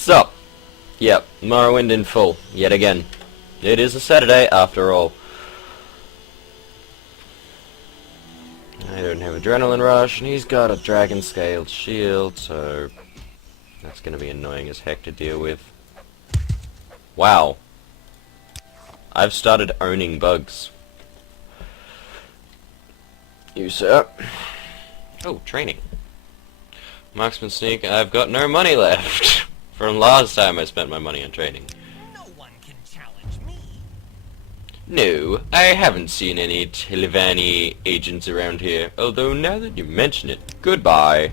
So, yep, Morrowind in full, yet again. It is a Saturday, after all. I don't have Adrenaline Rush, and he's got a dragon-scaled shield, so that's going to be annoying as heck to deal with. Wow. I've started owning bugs. You, sir. Oh, training. Marksman Sneak, I've got no money left. From last time I spent my money on training. No one can challenge me. No, I haven't seen any Telvanni agents around here. Although now that you mention it, goodbye.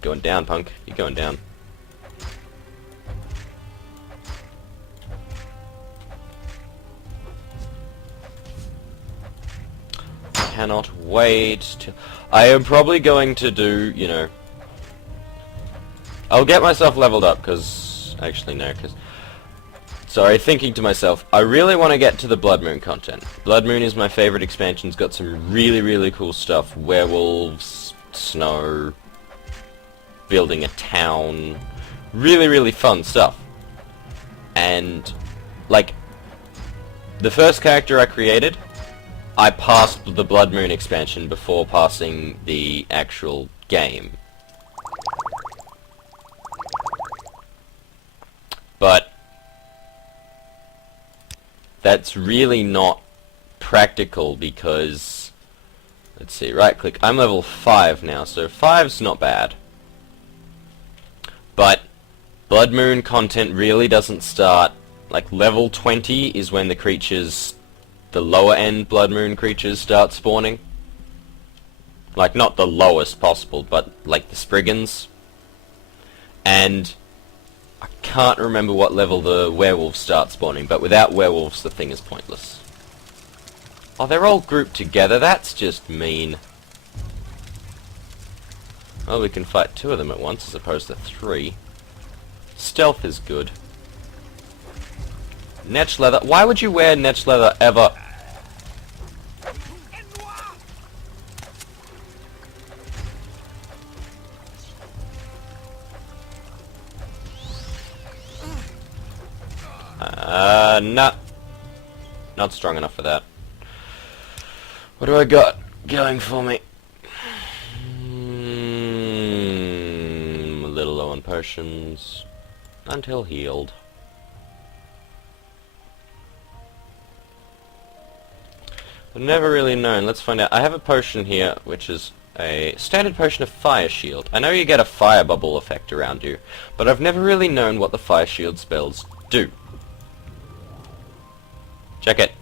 Going down, punk. You're going down. Cannot wait to... I am probably going to do, you know... I'll get myself leveled up, because... Actually, no, because... Sorry, thinking to myself, I really want to get to the Blood Moon content. Blood Moon is my favorite expansion. It's got some really, really cool stuff. Werewolves, snow, building a town. Really, really fun stuff. And, like, the first character I created... I passed the Blood Moon expansion before passing the actual game. But that's really not practical because, let's see, right click, I'm level 5 now, so 5's not bad. But Blood Moon content really doesn't start, like level 20 is when the creatures, the lower end Blood Moon creatures start spawning. Like, not the lowest possible, but like the Spriggans. And I can't remember what level the werewolves start spawning, but without werewolves the thing is pointless. Oh, they're all grouped together, that's just mean. Oh, we can fight 2 of them at once as opposed to 3. Stealth is good. Netch leather. Why would you wear netch leather ever? No. Not strong enough for that. What do I got going for me? A little low on potions. Until healed. I've never really known. Let's find out. I have a potion here, which is a standard potion of Fire Shield. I know you get a fire bubble effect around you, but I've never really known what the Fire Shield spells do. Check it.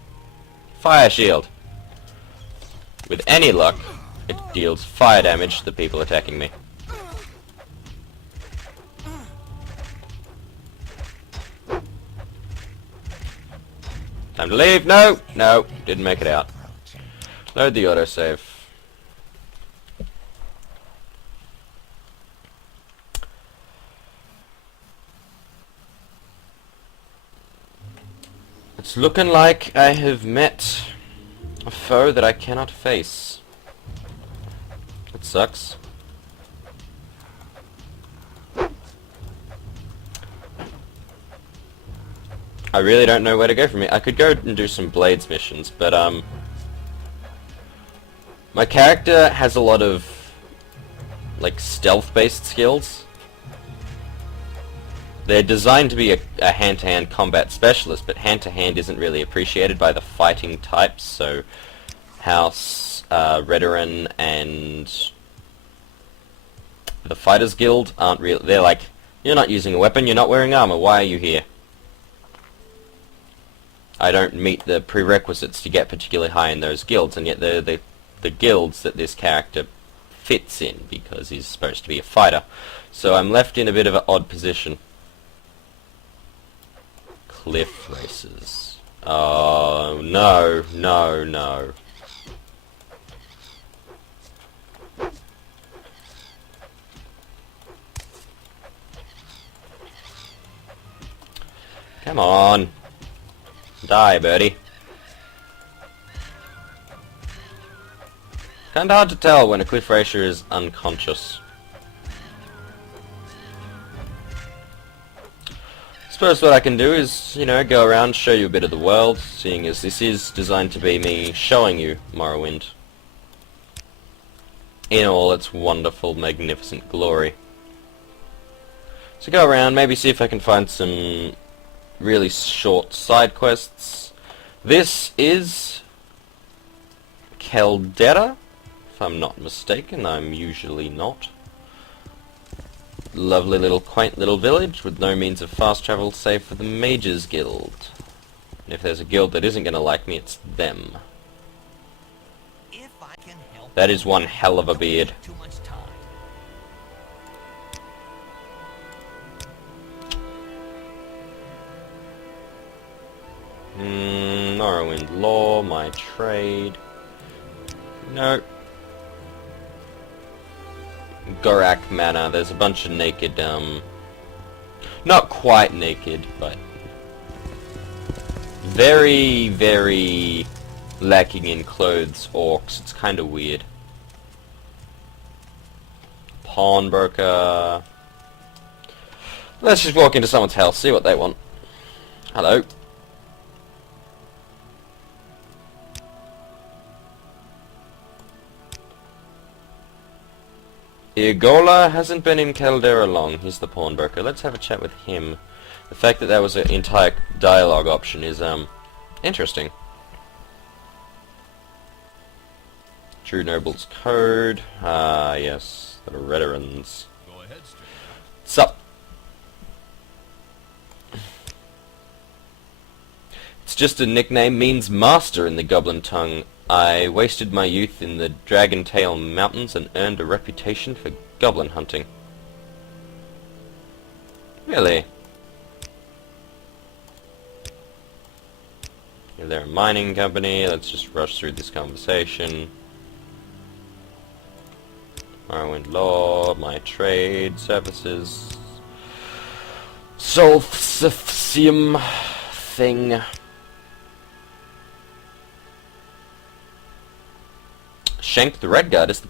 Fire Shield. With any luck, it deals fire damage to the people attacking me. Time to leave. No! No, didn't make it out. Load the autosave. It's looking like I have met a foe that I cannot face. That sucks. I really don't know where to go from here. I could go and do some Blades missions, but my character has a lot of like stealth-based skills. They're designed to be a hand-to-hand combat specialist, but hand-to-hand isn't really appreciated by the fighting types, so House, Redoran, and the Fighters Guild aren't real. They're like, you're not using a weapon, you're not wearing armor, why are you here? I don't meet the prerequisites to get particularly high in those guilds, and yet they're the guilds that this character fits in, because he's supposed to be a fighter. So I'm left in a bit of an odd position. Cliff races. Oh, no, no, no. Come on. Die, birdie. Kinda hard to tell when a Cliff Racer is unconscious. Suppose what I can do is, you know, go around, show you a bit of the world, seeing as this is designed to be me showing you Morrowind in all its wonderful, magnificent glory. So go around, maybe see if I can find some really short side quests. This is Caldera, if I'm not mistaken. I'm usually not. Lovely little quaint little village with no means of fast travel save for the Mages Guild. And if there's a guild that isn't going to like me, it's them. If I can help That is one hell of a beard. too much time. Morrowind law, my trade. No. Gorak Manor, there's a bunch of naked, not quite naked, but very, very lacking in clothes orcs. It's kinda weird. Pawnbroker. Let's just walk into someone's house, see what they want. Hello. Iogola hasn't been in Caldera long. He's the pawnbroker. Let's have a chat with him. The fact that that was an entire dialogue option is, interesting. True Noble's Code. Ah, yes. The Redderans. Go ahead, stranger. Sup? It's just a nickname, means master in the goblin tongue. I wasted my youth in the Dragon Tail Mountains and earned a reputation for goblin hunting. Really? Yeah, they're a mining company. Let's just rush through this conversation. Morrowind law, my trade, services, Solstium thing. Shank the Red Guard is the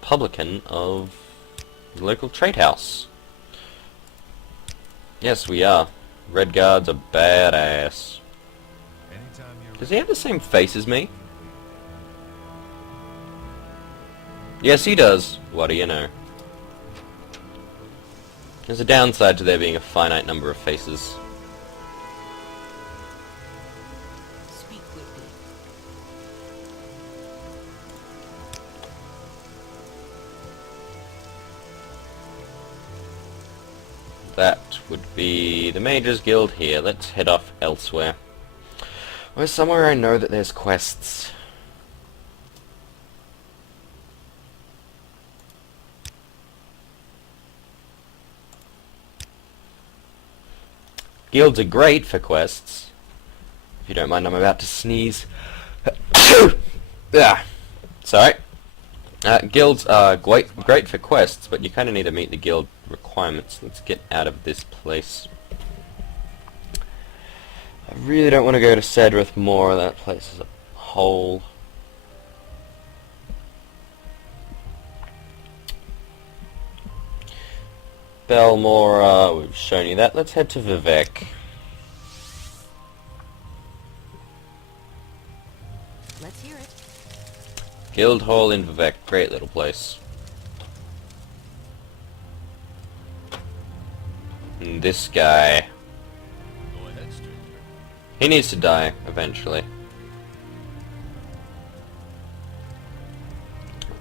publican of the local trade house. Yes, we are. Red Guard's a badass. Anytime you're Does he have the same face as me? Yes, he does. What do you know? There's a downside to there being a finite number of faces. Speak quickly. That would be the Mages Guild here. Let's head off elsewhere. Or somewhere I know that there's quests. Guilds are great for quests. If you don't mind, I'm about to sneeze. Yeah. Sorry. Guilds are great for quests, but you kind of need to meet the guild requirements. Let's get out of this place. I really don't want to go to Cedrith more. That place is a hole. Belmora, we've shown you that. Let's head to Vivek. Let's hear it. Guild Hall in Vivek. Great little place. And this guy. go ahead, stranger. He needs to die, eventually.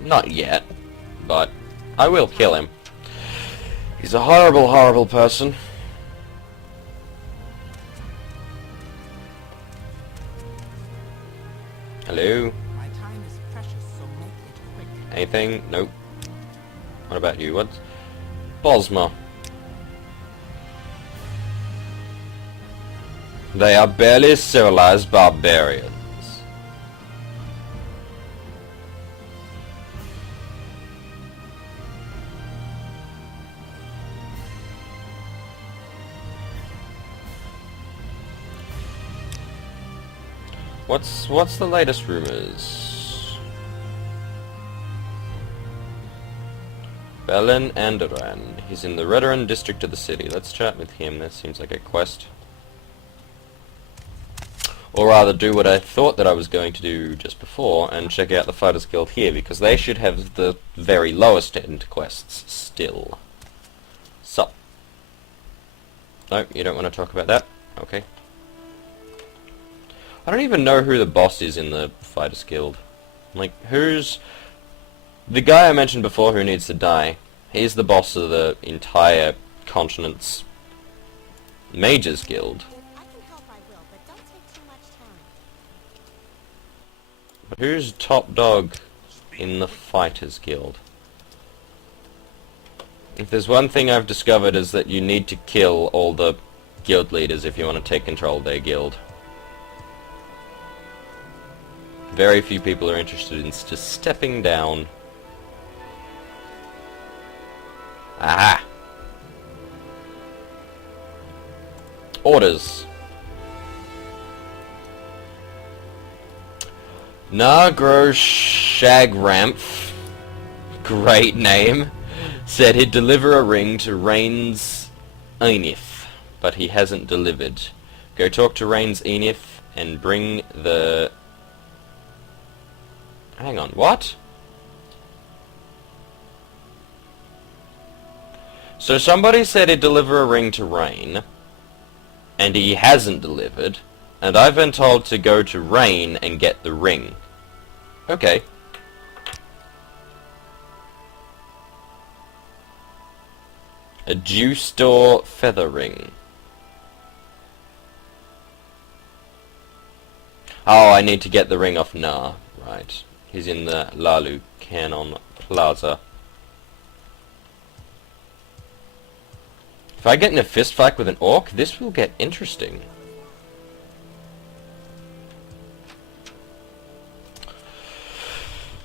Not yet, but I will kill him. He's a horrible, horrible person. Hello? My time is precious, so make it quick. Anything? Nope. What about you? What's... Bosma. They are barely civilized barbarians. What's the latest rumors? Belen Anderan. He's in the Redoran district of the city. Let's chat with him. That seems like a quest. Or rather, do what I thought that I was going to do just before, and check out the Fighters Guild here, because they should have the very lowest end quests still. So. No, you don't want to talk about that? Okay. I don't even know who the boss is in the Fighters Guild. Like, who's... The guy I mentioned before who needs to die, he's the boss of the entire continent's Mages Guild. If I can help, I will, but don't take too much time. But who's top dog in the Fighters Guild? If there's one thing I've discovered is that you need to kill all the guild leaders if you want to take control of their guild. Very few people are interested in just stepping down. Aha! Orders. Nagro Shagramph, great name, said he'd deliver a ring to Rains Enif, but he hasn't delivered. Go talk to Rains Enif and bring the... Hang on, what? So somebody said he'd deliver a ring to Rain, and he hasn't delivered, and I've been told to go to Rain and get the ring. Okay. A Dew Store feather ring. Oh, I need to get the ring off Nah. Right. He's in the Lalu Canon Plaza. If I get in a fist fight with an orc, this will get interesting.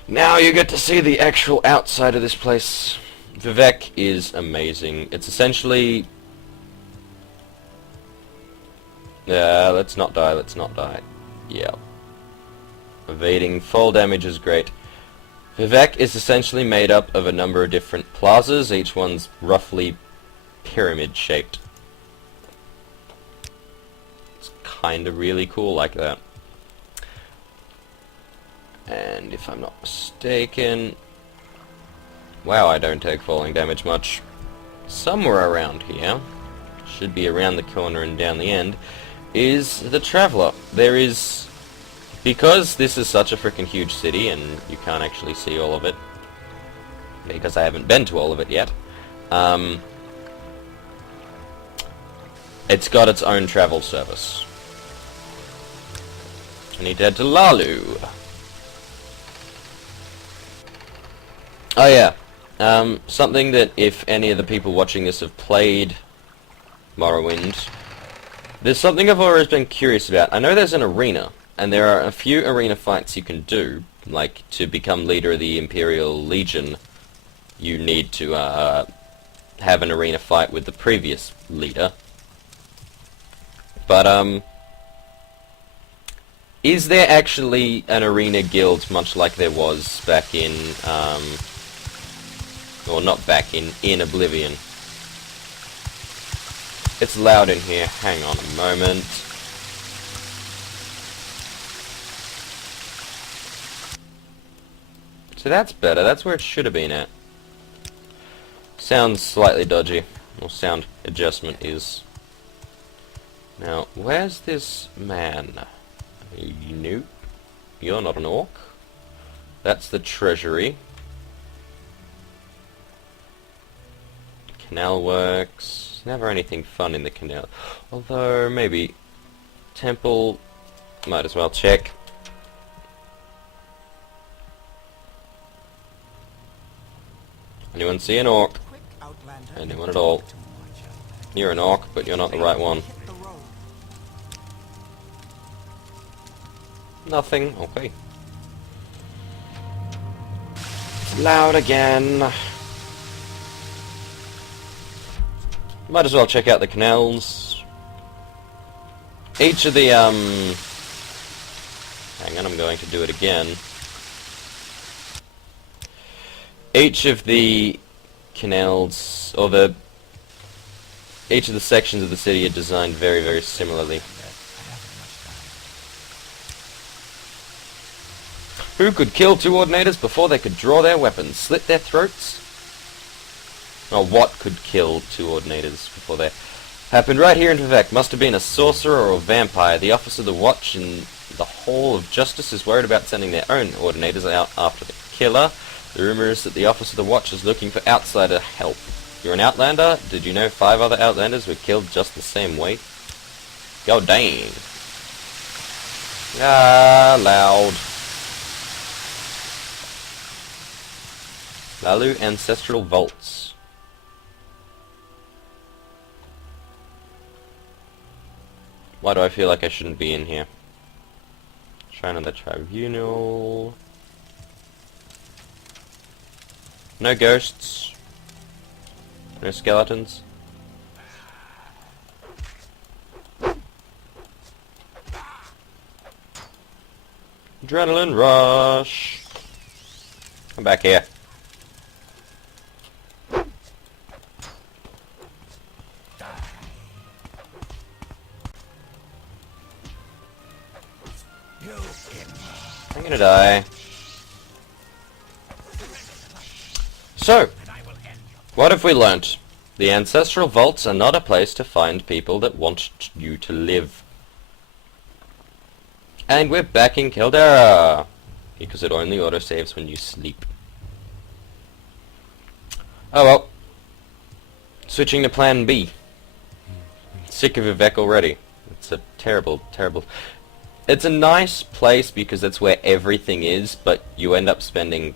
Now you get to see the actual outside of this place. Vivek is amazing. It's essentially... let's not die, let's not die. Yeah. Evading fall damage is great. Vivek is essentially made up of a number of different plazas, each one's roughly pyramid shaped. It's kinda really cool like that. And if I'm not mistaken... Wow, I don't take falling damage much. Somewhere around here, should be around the corner and down the end, is the Traveller. There is... Because this is such a freaking huge city, and you can't actually see all of it, because I haven't been to all of it yet, it's got its own travel service. I need to head to Lalu. Oh yeah, something that if any of the people watching this have played Morrowind, there's something I've always been curious about. I know there's an arena, and there are a few arena fights you can do, like to become leader of the Imperial Legion, you need to have an arena fight with the previous leader. But, is there actually an arena guild much like there was back in, or not back in Oblivion? It's loud in here, hang on a moment. So that's better, that's where it should have been at. Sounds slightly dodgy, or sound adjustment is. Now, where's this man? Nope. You're not an orc. That's the treasury. Canal works. Never anything fun in the canal. Although, maybe. Temple. Might as well check. Anyone see an orc? Quick, Outlander. Anyone at all? You're an orc, but you're not the right one. Hit the road. Nothing. Okay. It's loud again. Might as well check out the canals. Each of the, hang on, I'm going to do it again. Each of the canals, or the each of the sections of the city are designed very, very similarly. Who could kill two Ordinators before they could draw their weapons? Slit their throats? Or what could kill two Ordinators before they... Happened right here in Vivek. Must have been a sorcerer or a vampire. The Office of the Watch in the Hall of Justice is worried about sending their own Ordinators out after the killer. The rumor is that the Office of the Watch is looking for outsider help. You're an Outlander? Did you know 5 other Outlanders were killed just the same way? Go dang. Ah, loud. Lalu Ancestral Vaults. Why do I feel like I shouldn't be in here? Shrine of the Tribunal. No ghosts. No skeletons. Adrenaline rush. Come back here. I'm gonna die. So, what have we learnt? The Ancestral Vaults are not a place to find people that want you to live. And we're back in Caldera, because it only autosaves when you sleep. Oh well. Switching to plan B. Sick of Vivek already. It's a terrible, terrible... It's a nice place because that's where everything is, but you end up spending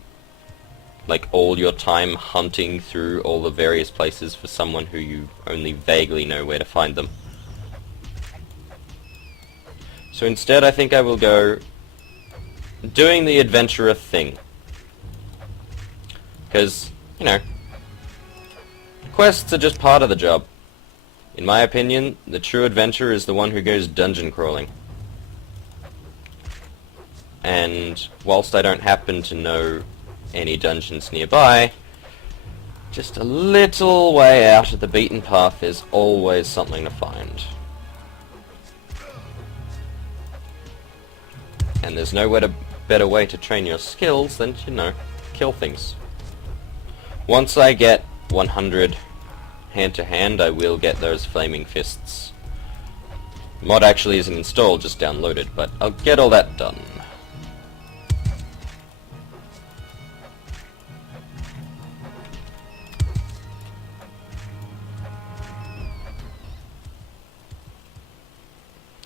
like all your time hunting through all the various places for someone who you only vaguely know where to find them. So instead I think I will go doing the adventurer thing. Because, you know, quests are just part of the job. In my opinion, the true adventurer is the one who goes dungeon crawling. And whilst I don't happen to know any dungeons nearby, just a little way out of the beaten path is always something to find. And there's no better way to train your skills than to, you know, kill things. Once I get 100 hand-to-hand, I will get those flaming fists. The mod actually isn't installed, just downloaded, but I'll get all that done.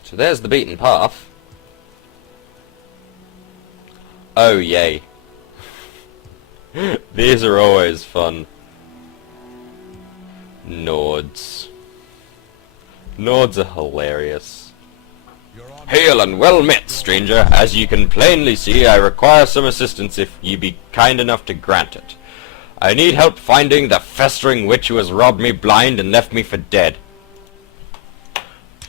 So there's the beaten path. Oh yay. These are always fun. Nords. Nords are hilarious. Hail and well met, stranger. As you can plainly see, I require some assistance if ye be kind enough to grant it. I need help finding the festering witch who has robbed me blind and left me for dead.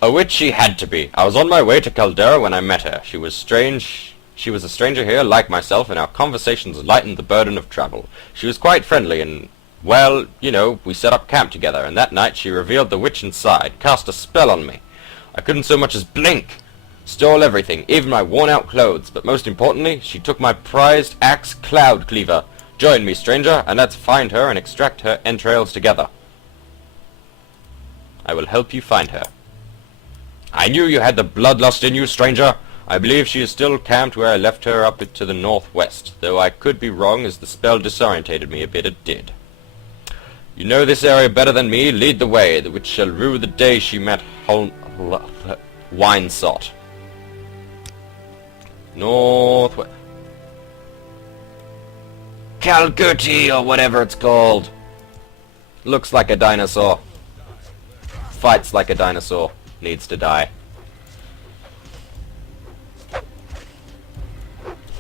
A witch she had to be. I was on my way to Caldera when I met her. She was strange. She was a stranger here, like myself, and our conversations lightened the burden of travel. She was quite friendly, and, well, you know, we set up camp together, and that night she revealed the witch inside, cast a spell on me. I couldn't so much as blink. Stole everything, even my worn-out clothes, but most importantly, she took my prized axe Cloud Cleaver. Join me, stranger, and let's find her and extract her entrails together. I will help you find her. I knew you had the bloodlust in you, stranger. I believe she is still camped where I left her up to the northwest, though I could be wrong as the spell disorientated me a bit, it did. You know this area better than me. Lead the way, the witch shall rue the day she met Winesot. Northwest. Calcutti, or whatever it's called. Looks like a dinosaur. Fights like a dinosaur. Needs to die.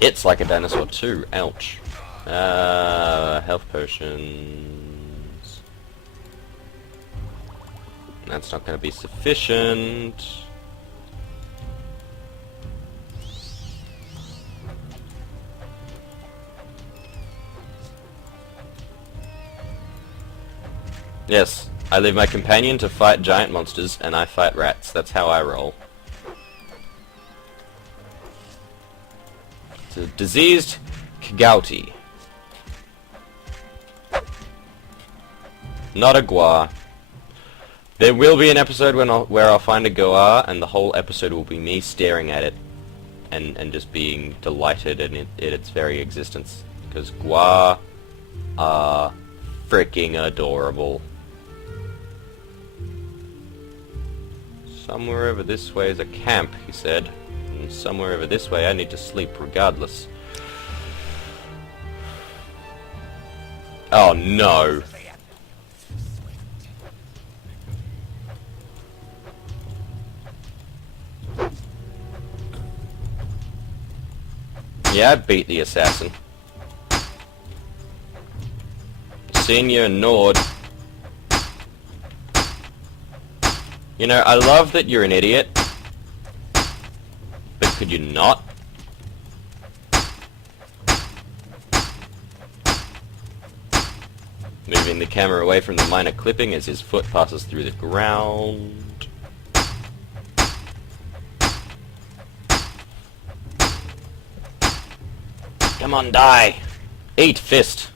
Hits like a dinosaur too. Ouch. Health potions. That's not going to be sufficient. Yes, I leave my companion to fight giant monsters, and I fight rats. That's how I roll. It's a diseased Kagouti. Not a Gua. There will be an episode where I'll find a Goa, and the whole episode will be me staring at it, and just being delighted in its very existence. Because Gua are freaking adorable. Somewhere over this way is a camp, he said. And somewhere over this way I need to sleep regardless. Oh no! Yeah, I beat the assassin. Senior Nord. You know, I love that you're an idiot. But could you not? Moving the camera away from the minor clipping as his foot passes through the ground. Come on, die! Eat fist!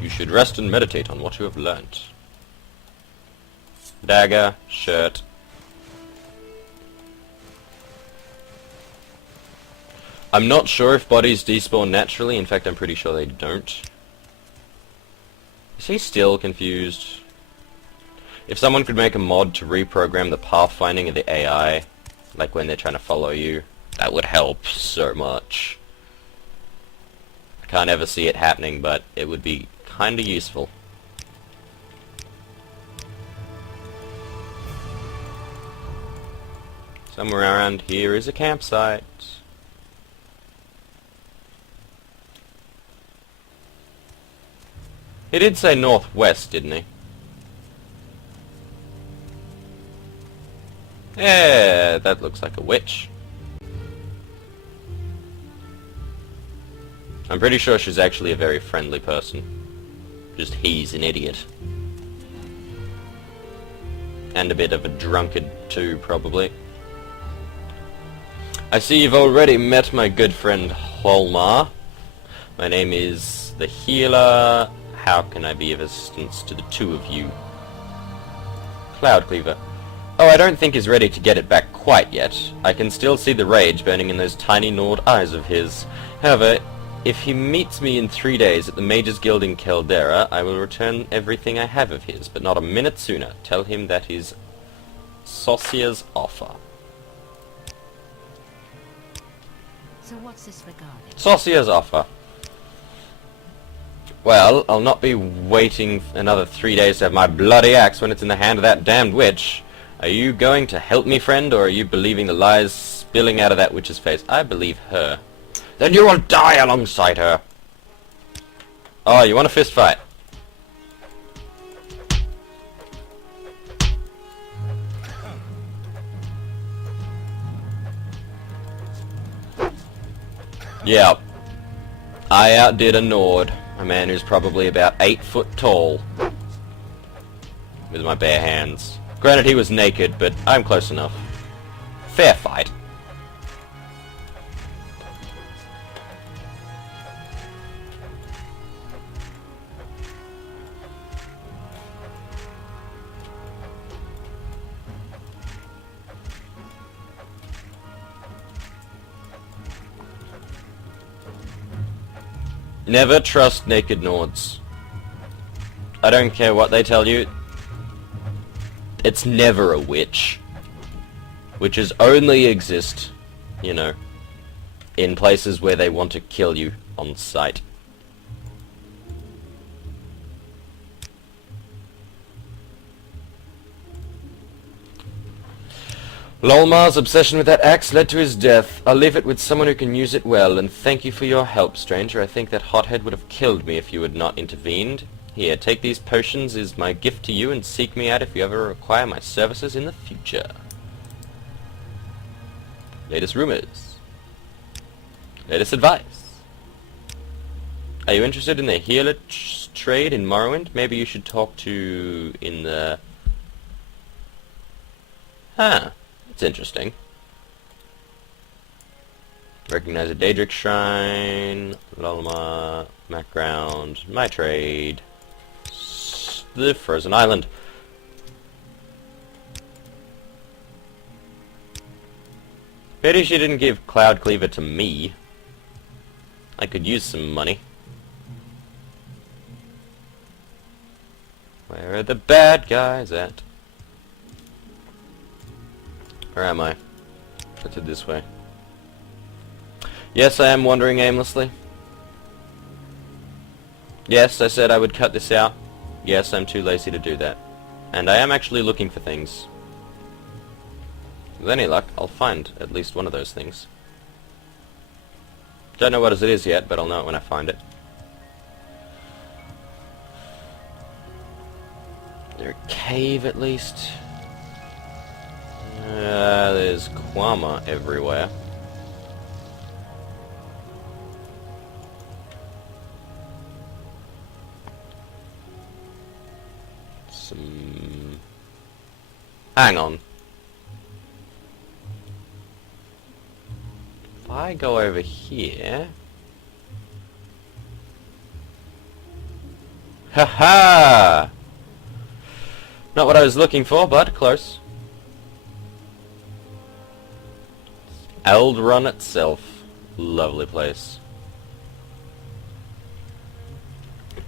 You should rest and meditate on what you have learnt. Dagger, shirt. I'm not sure if bodies despawn naturally, in fact I'm pretty sure they don't. Is he still confused? If someone could make a mod to reprogram the pathfinding of the AI, like when they're trying to follow you, that would help so much. I can't ever see it happening, but it would be kinda useful. Somewhere around here is a campsite. He did say northwest, didn't he? Yeah, that looks like a witch. I'm pretty sure she's actually a very friendly person. Just he's an idiot. And a bit of a drunkard too, probably. I see you've already met my good friend Holmar. My name is the Healer. How can I be of assistance to the two of you? Cloud Cleaver. Oh, I don't think he's ready to get it back quite yet. I can still see the rage burning in those tiny gnawed eyes of his. However, if he meets me in 3 days at the Mages Guild in Caldera, I will return everything I have of his, but not a minute sooner. Tell him that is Saucia's offer. So what's this regarding? Saucia's offer. Well, I'll not be waiting another 3 days to have my bloody axe when it's in the hand of that damned witch. Are you going to help me, friend, or are you believing the lies spilling out of that witch's face? I believe her. Then you will die alongside her. Oh, you want a fist fight? Yeah. I outdid a Nord, a man who's probably about 8 foot tall, with my bare hands. Granted, he was naked, but I'm close enough. Fair fight. Never trust naked Nords. I don't care what they tell you. It's never a witch. Witches only exist, you know, in places where they want to kill you on sight. Lolmar's obsession with that axe led to his death. I'll leave it with someone who can use it well, and thank you for your help, stranger. I think that hothead would have killed me if you had not intervened. Here, take these potions as my gift to you, and seek me out if you ever require my services in the future. Latest rumors. Latest advice. Are you interested in the healer trade in Morrowind? Maybe you should talk to in the... Huh. That's interesting. Recognize a Daedric Shrine. Lolma. Background. My trade. The Frozen Island. Pity she didn't give Cloud Cleaver to me. I could use some money. Where are the bad guys at? Where am I? Let's head this way. Yes, I am wandering aimlessly. Yes, I said I would cut this out. Yes, I'm too lazy to do that. And I am actually looking for things. With any luck, I'll find at least one of those things. Don't know what it is yet, but I'll know it when I find it. Is there a cave at least? There's Kwama everywhere. Hang on. If I go over here... Haha! Not what I was looking for, but close. Eldrun itself. Lovely place.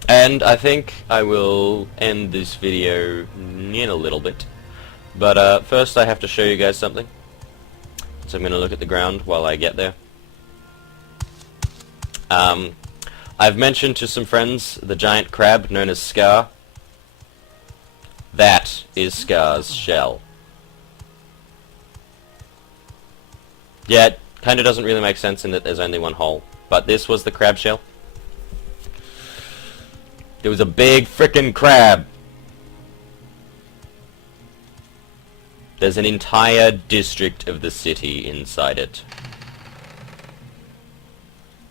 And I think I will end this video in a little bit. But first I have to show you guys something. So I'm going to look at the ground while I get there. I've mentioned to some friends the giant crab known as Scar. That is Scar's shell. Yeah, it kind of doesn't really make sense in that there's only one hole. But this was the crab shell. There was a big frickin' crab. There's an entire district of the city inside it.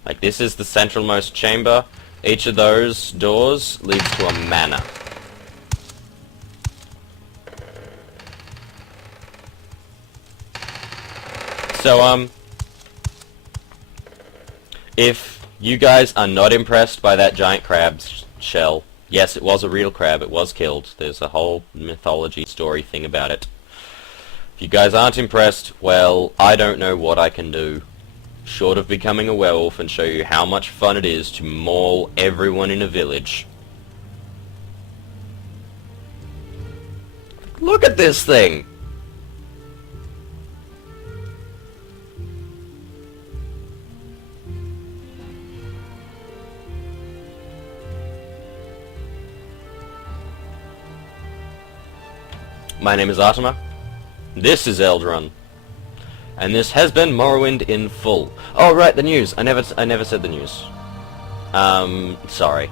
Like, this is the centralmost chamber. Each of those doors leads to a manor. So, if you guys are not impressed by that giant crab's shell, yes, it was a real crab, it was killed. There's a whole mythology story thing about it. If you guys aren't impressed, well, I don't know what I can do, short of becoming a werewolf and show you how much fun it is to maul everyone in a village. Look at this thing! My name is Ahrtimmer. This is Eldrun. And this has been Morrowind in full. Oh right, the news. I never said the news. Sorry.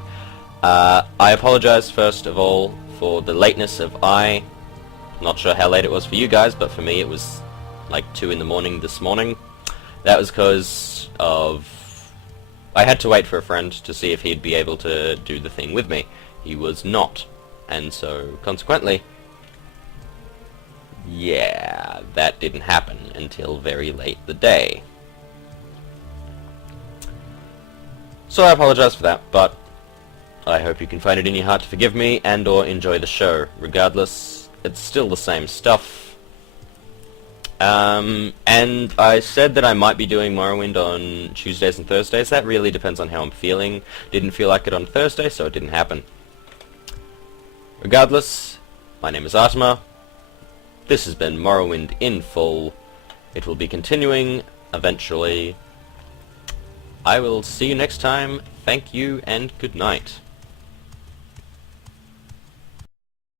I apologize first of all for the lateness of not sure how late it was for you guys, but for me it was like 2 in the morning this morning. That was because of... I had to wait for a friend to see if he'd be able to do the thing with me. He was not. And so, consequently... yeah, that didn't happen until very late the day. So I apologize for that, but I hope you can find it in your heart to forgive me and or enjoy the show. Regardless, it's still the same stuff. And I said that I might be doing Morrowind on Tuesdays and Thursdays. That really depends on how I'm feeling. Didn't feel like it on Thursday, so it didn't happen. Regardless, my name is Ahrtimmer. This has been Morrowind in full. It will be continuing eventually. I will see you next time. Thank you and good night.